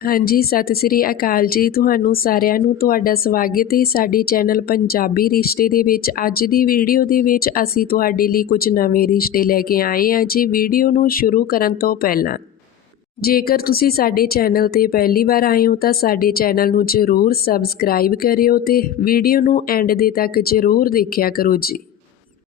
ਹਾਂਜੀ, ਸਤਿ ਸ੍ਰੀ ਅਕਾਲ ਜੀ। ਤੁਹਾਨੂੰ ਸਾਰਿਆਂ ਨੂੰ ਤੁਹਾਡਾ ਸਵਾਗਤ ਹੈ ਸਾਡੇ ਚੈਨਲ ਪੰਜਾਬੀ ਰਿਸ਼ਤੇ ਦੇ ਵਿੱਚ। ਅੱਜ ਦੀ ਵੀਡੀਓ ਦੇ ਵਿੱਚ ਅਸੀਂ ਤੁਹਾਡੇ ਲਈ ਕੁਝ ਨਵੇਂ ਰਿਸ਼ਤੇ ਲੈ ਕੇ ਆਏ ਹਾਂ ਜੀ। ਵੀਡੀਓ ਨੂੰ ਸ਼ੁਰੂ ਕਰਨ ਤੋਂ ਪਹਿਲਾਂ, ਜੇਕਰ ਤੁਸੀਂ ਸਾਡੇ ਚੈਨਲ ਤੇ ਪਹਿਲੀ ਵਾਰ ਆਏ ਹੋ ਤਾਂ ਸਾਡੇ ਚੈਨਲ ਨੂੰ ਜ਼ਰੂਰ ਸਬਸਕ੍ਰਾਈਬ ਕਰਿਓ ਤੇ ਵੀਡੀਓ ਨੂੰ ਐਂਡ ਦੇ ਤੱਕ ਜ਼ਰੂਰ ਦੇਖਿਆ ਕਰੋ ਜੀ।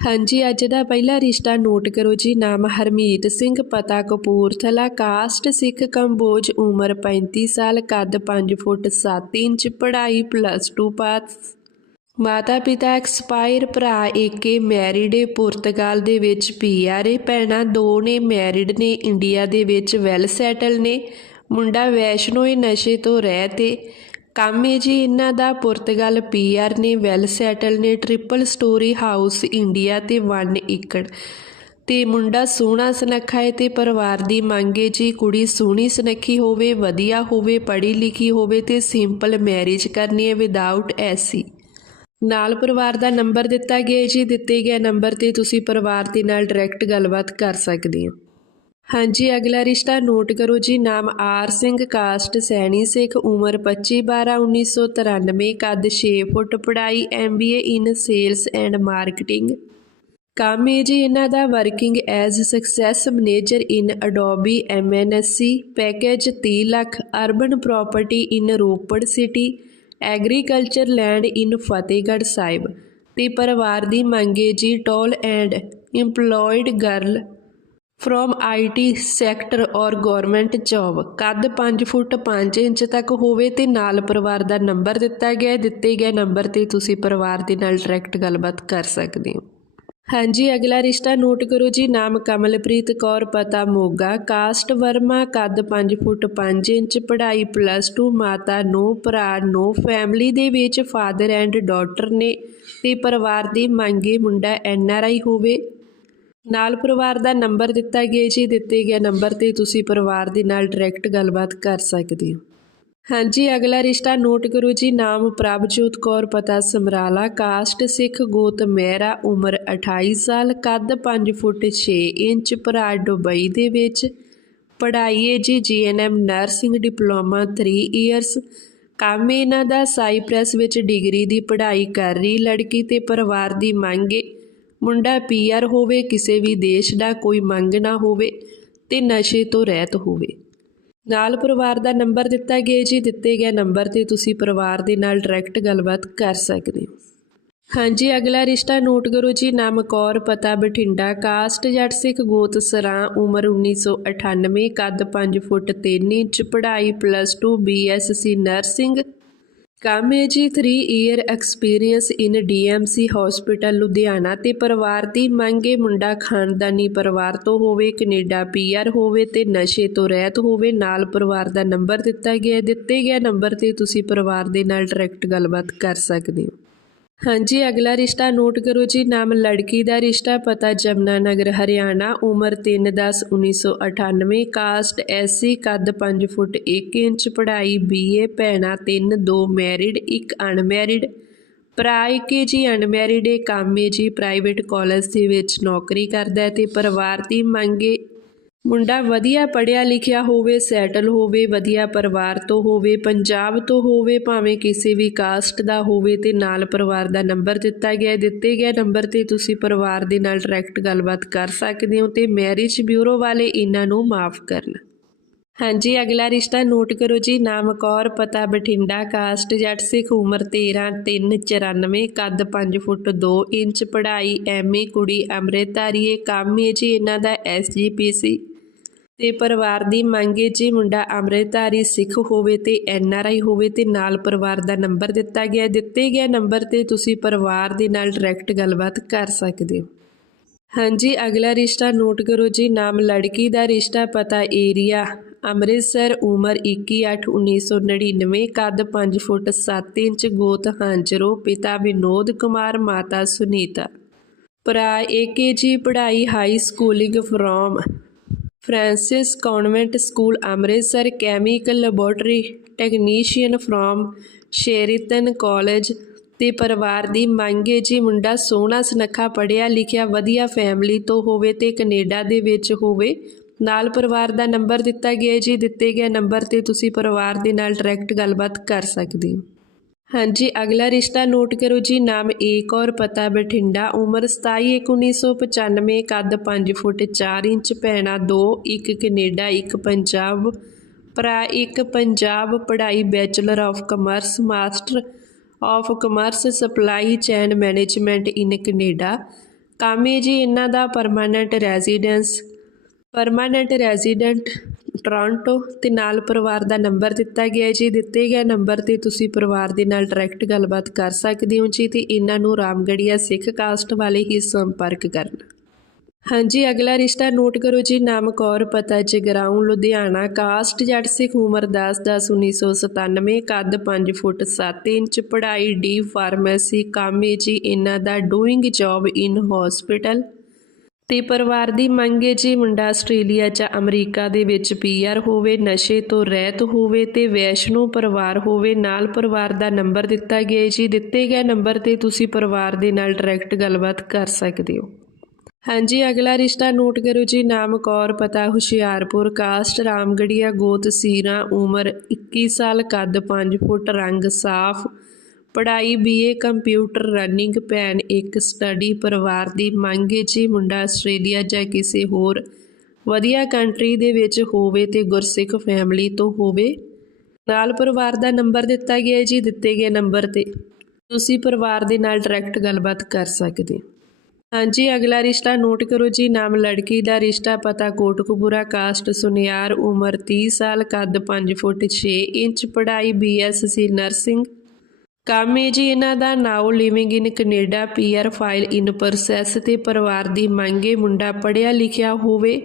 ਹਾਂਜੀ, ਅੱਜ ਦਾ ਪਹਿਲਾ ਰਿਸ਼ਤਾ ਨੋਟ ਕਰੋ ਜੀ। ਨਾਮ ਹਰਮੀਤ ਸਿੰਘ, ਪਤਾ ਕਪੂਰਥਲਾ, ਕਾਸਟ ਸਿੱਖ, ਕੰਬੋਜ, ਉਮਰ 35 ਸਾਲ, ਕੱਦ 5 ਫੁੱਟ 7 ਇੰਚ, ਪੜ੍ਹਾਈ ਪਲੱਸ 2 ਪਾਸ ਮਾਤਾ ਪਿਤਾ ਐਕਸਪਾਇਰ ਭਰਾ, ਏਕੇ ਮੈਰਿਡ ਏ, ਪੁਰਤਗਾਲ ਦੇ ਵਿੱਚ ਪੀਆਰ ਏ, ਭੈਣਾਂ ਦੋ ਨੇ, ਮੈਰਿਡ ਨੇ, ਇੰਡੀਆ ਦੇ ਵਿੱਚ ਵੈਲ ਸੈਟਲ ਨੇ। ਮੁੰਡਾ ਵੈਸ਼ਨੋ ਏ, ਨਸ਼ੇ ਤੋਂ ਰਹਿ 'ਤੇ ਕੰਮ ਹੈ ਜੀ, ਇਹਨਾਂ ਦਾ ਪੁਰਤਗਾਲ ਪੀਆਰ ਨੇ, ਵੈਲ ਸੈਟਲ ਨੇ, ਟ੍ਰਿਪਲ ਸਟੋਰੀ ਹਾਊਸ ਇੰਡੀਆ ਤੇ 1 ਏਕੜ। ਤੇ ਮੁੰਡਾ ਸੋਹਣਾ ਸੁਨੱਖਾ ਹੈ ਤੇ ਪਰਿਵਾਰ ਦੀ ਮੰਗ ਹੈ ਜੀ, ਕੁੜੀ ਸੋਹਣੀ ਸੁਨੱਖੀ ਹੋਵੇ, ਵਧੀਆ ਹੋਵੇ, ਪੜ੍ਹੀ ਲਿਖੀ ਹੋਵੇ ਤੇ ਸਿੰਪਲ ਮੈਰਿਜ ਕਰਨੀ ਹੈ ਵਿਦਆਊਟ ਐਸੀ ਨਾਲ ਪਰਿਵਾਰ ਦਾ ਨੰਬਰ ਦਿੱਤਾ ਗਿਆ ਜੀ, ਦਿੱਤੇ ਗਏ ਨੰਬਰ ਤੇ ਤੁਸੀਂ ਪਰਿਵਾਰ ਦੇ ਨਾਲ ਡਾਇਰੈਕਟ ਗੱਲਬਾਤ ਕਰ ਸਕਦੇ ਹੋ। ਹਾਂਜੀ, ਅਗਲਾ ਰਿਸ਼ਤਾ ਨੋਟ ਕਰੋ ਜੀ। ਨਾਮ ਆਰ ਸਿੰਘ, ਕਾਸਟ ਸੈਣੀ ਸਿੱਖ, ਉਮਰ 25 12 1993 ਕੱਦ 6 ਫੁੱਟ, ਪੜ੍ਹਾਈ MBA in sales and marketing. ਕੰਮ ਹੈ ਜੀ, ਇਹਨਾਂ ਦਾ working as success manager in Adobe MNSC package 30 lakh, urban property in Ropar city, agriculture land in Fatehgarh Sahib. ਤੇ ਪਰਿਵਾਰ ਦੀ ਮੰਗੇ ਜੀ, tall and employed girl from IT sector ਔਰ ਗਵਰਨਮੈਂਟ ਜੌਬ ਕੱਦ 5 ਫੁੱਟ 5 ਇੰਚ ਤੱਕ ਹੋਵੇ ਤੇ ਨਾਲ ਪਰਿਵਾਰ ਦਾ ਨੰਬਰ ਦਿੱਤਾ ਗਿਆ ਦਿੱਤੇ ਗਏ ਨੰਬਰ ਤੇ ਤੁਸੀਂ ਪਰਿਵਾਰ ਦੇ ਨਾਲ ਡਾਇਰੈਕਟ ਗੱਲਬਾਤ ਕਰ ਸਕਦੇ ਹੋ। ਹਾਂਜੀ, ਅਗਲਾ ਰਿਸ਼ਤਾ ਨੋਟ ਕਰੋ ਜੀ। ਨਾਮ ਕਮਲਪ੍ਰੀਤ ਕੌਰ, ਪਤਾ ਮੋਗਾ। ਕਾਸਟ ਵਰਮਾ, ਕੱਦ 5 ਫੁੱਟ 5 ਇੰਚ, ਪੜ੍ਹਾਈ ਪਲੱਸ 2 ਮਾਤਾ ਨੋ, ਭਰਾ ਨੋ, ਫੈਮਿਲੀ ਦੇ ਵਿੱਚ ਫਾਦਰ ਐਂਡ ਡਾਟਰ ਨੇ ਤੇ ਪਰਿਵਾਰ ਦੀ ਮੰਗੇ ਮੁੰਡਾ ਐਨ ਆਰ ਆਈ ਹੋਵੇ। ਨਾਲ ਪਰਿਵਾਰ ਦਾ ਨੰਬਰ ਦਿੱਤਾ ਗਿਆ ਜੀ, ਦਿੱਤੇ ਗਏ ਨੰਬਰ ਤੇ ਤੁਸੀਂ ਪਰਿਵਾਰ ਦੇ ਨਾਲ ਡਾਇਰੈਕਟ ਗੱਲਬਾਤ ਕਰ ਸਕਦੇ ਹੋ। ਹਾਂਜੀ, ਅਗਲਾ ਰਿਸ਼ਤਾ ਨੋਟ ਕਰੋ ਜੀ, ਨਾਮ ਪ੍ਰਭਜੋਤ ਕੌਰ, ਪਤਾ ਸਮਰਾਲਾ ਕਾਸਟ ਸਿੱਖ, ਗੋਤ ਮਹਿਰਾ, ਉਮਰ 28 ਸਾਲ, ਕੱਦ 5 ਫੁੱਟ 6 ਇੰਚ, ਭਰਾ ਦੁਬਈ ਦੇ ਵਿੱਚ। ਪੜ੍ਹਾਈ ਹੈ ਜੀ ਜੀਐਨਐਮ ਨਰਸਿੰਗ ਡਿਪਲੋਮਾ 3 ਇਅਰਸ ਕੰਮ ਇਹਨਾਂ ਦਾ ਸਾਈਪ੍ਰੈਸ ਵਿੱਚ ਡਿਗਰੀ ਦੀ ਪੜ੍ਹਾਈ ਕਰ ਰਹੀ ਲੜਕੀ ਤੇ ਪਰਿਵਾਰ ਦੀ ਮੰਗ ਏ। ਮੁੰਡਾ ਪੀਆਰ ਹੋਵੇ, ਕਿਸੇ ਵੀ ਦੇਸ਼ ਦਾ ਕੋਈ ਮੰਗ ਨਾ ਹੋਵੇ ਤੇ ਨਸ਼ੇ ਤੋਂ ਰਹਿਤ ਹੋਵੇ। ਨਾਲ ਪਰਿਵਾਰ ਦਾ ਨੰਬਰ ਦਿੱਤਾ ਗਿਆ ਜੀ। ਦਿੱਤੇ ਗਏ ਨੰਬਰ ਤੇ ਤੁਸੀਂ ਪਰਿਵਾਰ ਦੇ ਨਾਲ ਡਾਇਰੈਕਟ ਗੱਲਬਾਤ ਕਰ ਸਕਦੇ ਹੋ। ਹਾਂਜੀ, ਅਗਲਾ ਰਿਸ਼ਤਾ ਨੋਟ ਕਰੋ ਜੀ। ਨਾਮ ਕੌਰ, ਪਤਾ ਬਠਿੰਡਾ, ਕਾਸਟ, ਜੱਟ ਸਿੱਖ, ਗੋਤ, ਸਰਾਂ, ਉਮਰ 1998 ਕੱਦ 5 ਫੁੱਟ 3 ਇੰਚ, ਪੜ੍ਹਾਈ ਪਲੱਸ 2 ਬੀਐਸਸੀ ਨਰਸਿੰਗ ਕੰਮ ਹੈ ਜੀ 3 year experience in DMC hospital Ludhiana ਤੇ ਪਰਿਵਾਰ ਦੀ ਮੰਗੇ ਮੁੰਡਾ ਖਾਨਦਾਨੀ ਪਰਿਵਾਰ ਤੋਂ ਹੋਵੇ, ਕੈਨੇਡਾ ਪੀਆਰ ਹੋਵੇ ਤੇ ਨਸ਼ੇ ਤੋਂ ਰਹਿਤ ਹੋਵੇ, ਨਾਲ ਪਰਿਵਾਰ ਦਾ ਨੰਬਰ ਦਿੱਤਾ ਗਿਆ, ਦਿੱਤੇ ਗਏ ਨੰਬਰ ਤੇ ਤੁਸੀਂ ਪਰਿਵਾਰ ਦੇ ਨਾਲ ਡਾਇਰੈਕਟ ਗੱਲਬਾਤ ਕਰ ਸਕਦੇ ਹੋ। ਹਾਂਜੀ, ਅਗਲਾ ਰਿਸ਼ਤਾ ਨੋਟ ਕਰੋ ਜੀ। ਨਾਮ ਲੜਕੀ ਦਾ ਰਿਸ਼ਤਾ, ਪਤਾ ਜਮਨਾ ਨਗਰ, ਹਰਿਆਣਾ, ਉਮਰ 3/10/1998 ਕਾਸਟ ਐਸਸੀ ਕੱਦ 5 ਫੁੱਟ 1 ਇੰਚ, ਪੜ੍ਹਾਈ ਬੀਏ ਭੈਣਾਂ 3 2 ਮੈਰਿਡ, ਇੱਕ ਅਨਮੈਰਿਡ। ਭਰਾ ਕੇ ਜੀ, ਅਨਮੈਰਿਡ ਏ, ਕੰਮ ਏ ਜੀ, ਪ੍ਰਾਈਵੇਟ ਕਾਲਜ ਦੇ ਵਿੱਚ ਨੌਕਰੀ ਕਰਦਾ ਹੈ ਤੇ ਪਰਿਵਾਰ ਦੀ ਮੰਗੇ ਮੁੰਡਾ ਵਧੀਆ ਪੜ੍ਹਿਆ ਲਿਖਿਆ ਹੋਵੇ, ਸੈਟਲ ਹੋਵੇ, ਵਧੀਆ ਪਰਿਵਾਰ ਤੋਂ ਹੋਵੇ, ਪੰਜਾਬ ਤੋਂ ਹੋਵੇ, ਭਾਵੇਂ ਕਿਸੇ ਵੀ ਕਾਸਟ ਦਾ ਹੋਵੇ ਤੇ ਨਾਲ ਪਰਿਵਾਰ ਦਾ ਨੰਬਰ ਦਿੱਤਾ ਗਿਆ ਦਿੱਤੇ ਗਏ ਨੰਬਰ ਤੇ ਤੁਸੀਂ ਪਰਿਵਾਰ ਦੇ ਨਾਲ ਡਾਇਰੈਕਟ ਗੱਲਬਾਤ ਕਰ ਸਕਦੇ ਹੋ ਤੇ ਮੈਰਿਜ ਬਿਊਰੋ ਵਾਲੇ ਇਹਨਾਂ ਨੂੰ ਮਾਫ ਕਰਨ। ਹਾਂਜੀ, ਅਗਲਾ ਰਿਸ਼ਤਾ ਨੋਟ ਕਰੋ ਜੀ। ਨਾਮ ਕੌਰ, ਪਤਾ ਬਠਿੰਡਾ ਕਾਸਟ ਜੱਟ, ਸਿੱਖ, ਉਮਰ 13 394 ਕੱਦ 5 ਫੁੱਟ 2 ਇੰਚ, ਪੜ੍ਹਾਈ ਐਮਏ ਕੁੜੀ, ਅੰਮ੍ਰਿਤਧਾਰੀ, ਇਹ ਕੰਮ ਹੈ ਜੀ ਇਹਨਾਂ ਦਾ ਐਸਜੀਪੀਸੀ ਤੇ ਪਰਿਵਾਰ ਦੀ ਮੰਗ ਹੈ ਜੀ ਮੁੰਡਾ ਅੰਮ੍ਰਿਤਧਾਰੀ ਸਿੱਖ ਹੋਵੇ ਤੇ ਆਈ ਹੋਵੇ ਤੇ ਨਾਲ ਪਰਿਵਾਰ ਦਾ ਨੰਬਰ ਦਿੱਤਾ ਗਿਆ, ਦਿੱਤੇ ਗਏ ਨੰਬਰ ਤੇ ਤੁਸੀਂ ਪਰਿਵਾਰ ਦੇ ਨਾਲ ਡਾਇਰੈਕਟ ਗੱਲਬਾਤ ਕਰ ਸਕਦੇ ਹੋ। ਹਾਂਜੀ, ਅਗਲਾ ਰਿਸ਼ਤਾ ਨੋਟ ਕਰੋ ਜੀ, ਨਾਮ ਲੜਕੀ ਦਾ ਰਿਸ਼ਤਾ ਪਤਾ ਏਰੀਆ, ਅੰਮ੍ਰਿਤਸਰ, ਉਮਰ 21/8/1999 ਕੱਦ 5 ਫੁੱਟ 7 ਇੰਚ, ਗੋਤ ਹਾਂਜਰੋ, ਪਿਤਾ ਵਿਨੋਦ ਕੁਮਾਰ, ਮਾਤਾ ਸੁਨੀਤਾ। ਭਰਾ ਏਕੇ ਜੀ, ਪੜ੍ਹਾਈ high schooling from Francis convent school Amritsar chemical laboratory technician from Sheraton college ਤੇ ਪਰਿਵਾਰ ਦੀ ਮੰਗ ਹੈ ਜੀ ਮੁੰਡਾ ਸੋਹਣਾ ਸੁਨੱਖਾ ਪੜ੍ਹਿਆ ਲਿਖਿਆ ਵਧੀਆ ਫੈਮਿਲੀ ਤੋਂ ਹੋਵੇ ਤੇ ਕੈਨੇਡਾ ਦੇ ਵਿੱਚ ਹੋਵੇ, ਨਾਲ ਪਰਿਵਾਰ ਦਾ ਨੰਬਰ ਦਿੱਤਾ ਗਿਆ ਹੈ ਜੀ, ਦਿੱਤੇ ਗਏ ਨੰਬਰ ਤੇ ਤੁਸੀਂ ਪਰਿਵਾਰ ਦੇ ਨਾਲ ਡਾਇਰੈਕਟ ਗੱਲਬਾਤ ਕਰ ਸਕਦੇ ਹੋ। ਹਾਂਜੀ, ਅਗਲਾ ਰਿਸ਼ਤਾ ਨੋਟ ਕਰੋ ਜੀ, ਨਾਮ ਏਕ ਔਰ ਪਤਾ ਬਠਿੰਡਾ, ਉਮਰ 27 1995 ਕੱਦ 5 ਫੁੱਟ 4 ਇੰਚ ਭੈਣਾ 2 ਇੱਕ ਕੈਨੇਡਾ, ਇੱਕ ਪੰਜਾਬ, ਭਰਾ ਇੱਕ ਪੰਜਾਬ, ਪੜ੍ਹਾਈ bachelor of commerce, master of commerce, supply chain management in Canada. ਕੰਮ ਜੀ, ਇਹਨਾਂ ਦਾ permanent residence permanent resident Toronto ਤੇ ਨਾਲ ਪਰਿਵਾਰ ਦਾ ਨੰਬਰ ਦਿੱਤਾ ਗਿਆ ਹੈ ਜੀ। ਦਿੱਤੇ ਗਏ ਨੰਬਰ ਤੇ ਤੁਸੀਂ ਪਰਿਵਾਰ ਦੇ ਨਾਲ ਡਾਇਰੈਕਟ ਗੱਲਬਾਤ ਕਰ ਸਕਦੇ ਹੋ ਜੀ ਤੇ ਇਹਨਾਂ ਨੂੰ ਰਾਮਗੜੀਆ ਸਿੱਖ ਕਾਸਟ ਵਾਲੇ ਹੀ ਸੰਪਰਕ ਕਰਨਾ। ਹਾਂਜੀ, ਅਗਲਾ ਰਿਸ਼ਤਾ ਨੋਟ ਕਰੋ ਜੀ। ਨਾਮ ਕੌਰ, ਪਤਾ ਜਗਰਾਉਂ, ਲੁਧਿਆਣਾ ਕਾਸਟ ਜੱਟ ਸਿੱਖ, ਉਮਰ 10 10 1997 ਕੱਦ 5 ਫੁੱਟ 7 ਇੰਚ, ਪੜ੍ਹਾਈ ਡੀ ਫਾਰਮੇਸੀ, ਕਾਮੇ ਜੀ, ਇਹਨਾਂ ਦਾ ਡੂਇੰਗ ਜੌਬ ਇਨ ਹਸਪੀਟਲ ਤੇ ਪਰਿਵਾਰ ਦੀ ਮੰਗ ਹੈ ਜੀ ਮੁੰਡਾ ਆਸਟ੍ਰੇਲੀਆ ਜਾਂ ਅਮਰੀਕਾ ਦੇ ਵਿੱਚ ਪੀਆਰ ਹੋਵੇ, ਨਸ਼ੇ ਤੋਂ ਰਹਿਤ ਹੋਵੇ ਤੇ ਵੈਸ਼ਨੂ ਪਰਿਵਾਰ ਹੋਵੇ, ਨਾਲ ਪਰਿਵਾਰ ਦਾ ਨੰਬਰ ਦਿੱਤਾ ਗਿਆ ਜੀ, ਦਿੱਤੇ ਗਏ ਨੰਬਰ ਤੇ ਤੁਸੀਂ ਪਰਿਵਾਰ ਦੇ ਨਾਲ ਡਾਇਰੈਕਟ ਗੱਲਬਾਤ ਕਰ ਸਕਦੇ ਹੋ। ਹਾਂਜੀ, ਅਗਲਾ ਰਿਸ਼ਤਾ ਨੋਟ ਕਰੋ ਜੀ। ਨਾਮ ਕੌਰ, ਪਤਾ ਹੁਸ਼ਿਆਰਪੁਰ, ਕਾਸਟ ਰਾਮਗੜੀਆ, ਗੋਤ ਸੀਰਾ, ਉਮਰ 21 ਸਾਲ, ਕੱਦ 5 ਫੁੱਟ, ਰੰਗ ਸਾਫ਼ ਪੜ੍ਹਾਈ ਬੀਏ ਕੰਪਿਊਟਰ, ਰਨਿੰਗ ਭੈਣ, ਇੱਕ ਸਟੱਡੀ ਪਰਿਵਾਰ ਦੀ ਮੰਗ ਹੈ ਜੀ। ਮੁੰਡਾ ਆਸਟ੍ਰੇਲੀਆ ਜਾਂ ਕਿਸੇ ਹੋਰ ਵਧੀਆ ਕੰਟਰੀ ਦੇ ਵਿੱਚ ਹੋਵੇ ਤੇ ਗੁਰਸਿੱਖ ਫੈਮਿਲੀ ਤੋਂ ਹੋਵੇ, ਨਾਲ ਪਰਿਵਾਰ ਦਾ ਨੰਬਰ ਦਿੱਤਾ ਗਿਆ ਹੈ ਜੀ। ਦਿੱਤੇ ਗਏ ਨੰਬਰ ਤੇ ਤੁਸੀਂ ਪਰਿਵਾਰ ਦੇ ਨਾਲ ਡਾਇਰੈਕਟ ਗੱਲਬਾਤ ਕਰ ਸਕਦੇ ਹੋ। ਹਾਂਜੀ, ਅਗਲਾ ਰਿਸ਼ਤਾ ਨੋਟ ਕਰੋ ਜੀ। ਨਾਮ ਲੜਕੀ ਦਾ ਰਿਸ਼ਤਾ ਪਤਾ। ਕੋਟਕਪੂਰਾ ਕਾਸਟ ਸੁਨਿਆਰ, ਉਮਰ 30 ਸਾਲ, ਕੱਦ 5 ਫੁੱਟ 6 ਇੰਚ, ਪੜ੍ਹਾਈ ਬੀਐਸਸੀ ਨਰਸਿੰਗ ਕੰਮ ਹੈ ਜੀ, ਇਹਨਾਂ ਦਾ now living in Canada, PR file in process ਤੇ ਪਰਿਵਾਰ ਦੀ ਮੰਗੇ ਮੁੰਡਾ ਪੜ੍ਹਿਆ ਲਿਖਿਆ ਹੋਵੇ,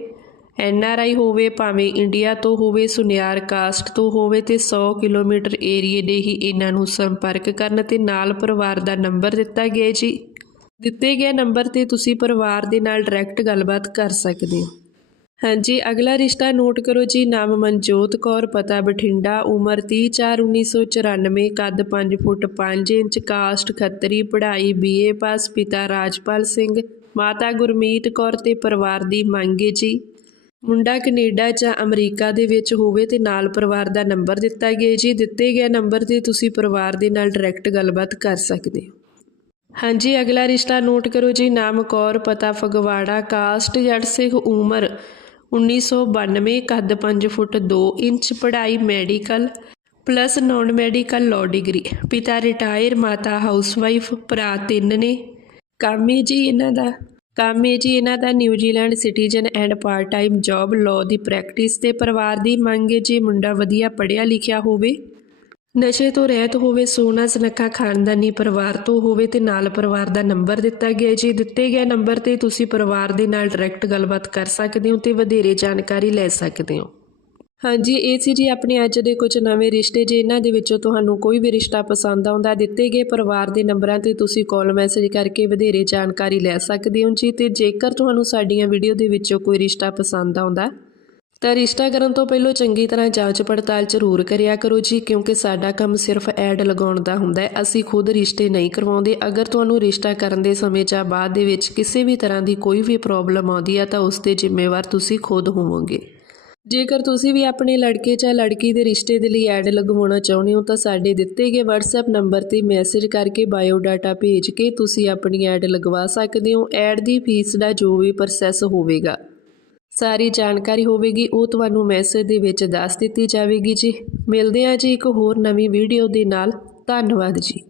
ਐਨ ਆਰ ਆਈ ਹੋਵੇ, ਭਾਵੇਂ ਇੰਡੀਆ ਤੋਂ ਹੋਵੇ, ਸੁਨਿਆਰ ਕਾਸਟ ਤੋਂ ਹੋਵੇ ਤੇ 100 ਕਿਲੋਮੀਟਰ ਏਰੀਏ ਦੇ ਹੀ ਇਹਨਾਂ ਨੂੰ ਸੰਪਰਕ ਕਰਨ ਤੇ ਨਾਲ ਪਰਿਵਾਰ ਦਾ ਨੰਬਰ ਦਿੱਤਾ ਗਿਆ ਜੀ। ਦਿੱਤੇ ਗਏ ਨੰਬਰ ਤੇ ਤੁਸੀਂ ਪਰਿਵਾਰ ਦੇ ਨਾਲ ਡਾਇਰੈਕਟ ਗੱਲਬਾਤ ਕਰ ਸਕਦੇ ਹੋ। ਹਾਂਜੀ, ਅਗਲਾ ਰਿਸ਼ਤਾ ਨੋਟ ਕਰੋ ਜੀ, ਨਾਮ ਮਨਜੋਤ ਕੌਰ, ਪਤਾ ਬਠਿੰਡਾ, ਉਮਰ 30/4/1994 ਕੱਦ 5 ਫੁੱਟ 5 ਇੰਚ, ਕਾਸਟ ਖੱਤਰੀ, ਪੜ੍ਹਾਈ ਬੀਏ ਪਾਸ, ਪਿਤਾ ਰਾਜਪਾਲ ਸਿੰਘ, ਮਾਤਾ ਗੁਰਮੀਤ ਕੌਰ ਤੇ ਪਰਿਵਾਰ ਦੀ ਮੰਗ ਹੈ ਜੀ। ਮੁੰਡਾ ਕੈਨੇਡਾ ਜਾਂ ਅਮਰੀਕਾ ਦੇ ਵਿੱਚ ਹੋਵੇ ਤੇ ਨਾਲ ਪਰਿਵਾਰ ਦਾ ਨੰਬਰ ਦਿੱਤਾ ਗਿਆ ਜੀ। ਦਿੱਤੇ ਗਏ ਨੰਬਰ ਤੇ ਤੁਸੀਂ ਪਰਿਵਾਰ ਦੇ ਨਾਲ ਡਾਇਰੈਕਟ ਗੱਲਬਾਤ ਕਰ ਸਕਦੇ ਹੋ। ਹਾਂਜੀ, ਅਗਲਾ ਰਿਸ਼ਤਾ ਨੋਟ ਕਰੋ ਜੀ, ਨਾਮ ਕੌਰ, ਪਤਾ ਫਗਵਾੜਾ, ਕਾਸਟ ਜੱਟ ਸਿੱਖ, ਉਮਰ 1992 ਕੱਦ 5 ਫੁੱਟ 2 ਇੰਚ ਪੜ੍ਹਾਈ medical plus non medical law degree. ਪਿਤਾ ਰਿਟਾਇਰ, ਮਾਤਾ ਹਾਊਸਵਾਈਫ, ਭਰਾ ਤਿੰਨ ਨੇ। ਕਾਮੇ ਜੀ ਇਹਨਾਂ ਦਾ ਕਾਮੇ ਜੀ ਇਹਨਾਂ ਦਾ New Zealand citizen and part time job law the practice ਤੇ ਪਰਿਵਾਰ ਦੀ ਮੰਗ ਹੈ ਜੀ ਮੁੰਡਾ ਵਧੀਆ ਪੜ੍ਹਿਆ ਲਿਖਿਆ ਹੋਵੇ। ਨਸ਼ੇ ਤੋਂ ਰਹਿਤ ਹੋਵੇ, ਸੋਨਾ ਸਨੱਖਾ ਖਾਨਦਾਨੀ ਪਰਿਵਾਰ ਤੋਂ ਹੋਵੇ ਤੇ ਨਾਲ ਪਰਿਵਾਰ ਦਾ ਨੰਬਰ ਦਿੱਤਾ ਗਿਆ ਜੀ ਦਿੱਤੇ ਗਏ ਨੰਬਰ ਤੇ ਤੁਸੀਂ ਪਰਿਵਾਰ ਦੇ ਨਾਲ ਡਾਇਰੈਕਟ ਗੱਲਬਾਤ ਕਰ ਸਕਦੇ ਹੋ ਤੇ ਵਧੇਰੇ ਜਾਣਕਾਰੀ ਲੈ ਸਕਦੇ ਹੋ। ਹਾਂਜੀ, ਇਹ ਸੀ ਜੀ ਆਪਣੇ ਅੱਜ ਦੇ ਕੁਝ ਨਵੇਂ ਰਿਸ਼ਤੇ। ਜੇ ਇਹਨਾਂ ਦੇ ਵਿੱਚੋਂ ਤੁਹਾਨੂੰ ਕੋਈ ਵੀ ਰਿਸ਼ਤਾ ਪਸੰਦ ਆਉਂਦਾ, ਦਿੱਤੇ ਗਏ ਪਰਿਵਾਰ ਦੇ ਨੰਬਰਾਂ ਤੇ ਤੁਸੀਂ ਕਾਲ ਮੈਸੇਜ ਕਰਕੇ ਵਧੇਰੇ ਜਾਣਕਾਰੀ ਲੈ ਸਕਦੇ ਹੋ ਜੀ। ਤੇ ਜੇਕਰ ਤੁਹਾਨੂੰ ਸਾਡੀਆਂ ਵੀਡੀਓ ਦੇ ਵਿੱਚੋਂ ਕੋਈ ਰਿਸ਼ਤਾ ਪਸੰਦ ਆਉਂਦਾ ਤਾਂ ਰਿਸ਼ਤਾ ਕਰਨ ਤੋਂ ਪਹਿਲਾਂ ਚੰਗੀ ਤਰ੍ਹਾਂ ਜਾਂਚ ਪੜਤਾਲ ਜ਼ਰੂਰ ਕਰਿਆ ਕਰੋ ਜੀ, ਕਿਉਂਕਿ ਸਾਡਾ ਕੰਮ ਸਿਰਫ ਐਡ ਲਗਾਉਣ ਦਾ ਹੁੰਦਾ ਹੈ। ਅਸੀਂ ਖੁਦ ਰਿਸ਼ਤੇ ਨਹੀਂ ਕਰਵਾਉਂਦੇ। ਅਗਰ ਤੁਹਾਨੂੰ ਰਿਸ਼ਤਾ ਕਰਨ ਦੇ ਸਮੇਂ ਜਾਂ ਬਾਅਦ ਦੇ ਵਿੱਚ ਕਿਸੇ ਵੀ ਤਰ੍ਹਾਂ ਦੀ ਕੋਈ ਵੀ ਪ੍ਰੋਬਲਮ ਆਉਂਦੀ ਹੈ ਤਾਂ ਉਸ ਦੇ ਜ਼ਿੰਮੇਵਾਰ ਤੁਸੀਂ ਖੁਦ ਹੋਵੋਗੇ। ਜੇਕਰ ਤੁਸੀਂ ਵੀ ਆਪਣੇ ਲੜਕੇ ਜਾਂ ਲੜਕੀ ਦੇ ਰਿਸ਼ਤੇ ਦੇ ਲਈ ਐਡ ਲਗਵਾਉਣਾ ਚਾਹੁੰਦੇ ਹੋ, ਤਾਂ ਸਾਡੇ ਦਿੱਤੇ ਗਏ WhatsApp ਨੰਬਰ ਤੇ ਮੈਸੇਜ ਕਰਕੇ ਬਾਇਓ ਡਾਟਾ ਭੇਜ ਕੇ ਤੁਸੀਂ ਆਪਣੀ ਐਡ ਲਗਵਾ ਸਕਦੇ ਹੋ। ਐਡ ਦੀ ਫੀਸ ਦਾ ਜੋ ਵੀ ਪ੍ਰੋਸੈਸ ਹੋਵੇਗਾ। ਸਾਰੀ ਜਾਣਕਾਰੀ ਹੋਵੇਗੀ, ਉਹ ਤੁਹਾਨੂੰ ਮੈਸੇਜ ਦੇ ਵਿੱਚ ਦੱਸ ਦਿੱਤੀ ਜਾਵੇਗੀ ਜੀ। ਮਿਲਦੇ ਹਾਂ ਜੀ ਇੱਕ ਹੋਰ ਨਵੀਂ ਵੀਡੀਓ ਦੇ ਨਾਲ। ਧੰਨਵਾਦ ਜੀ।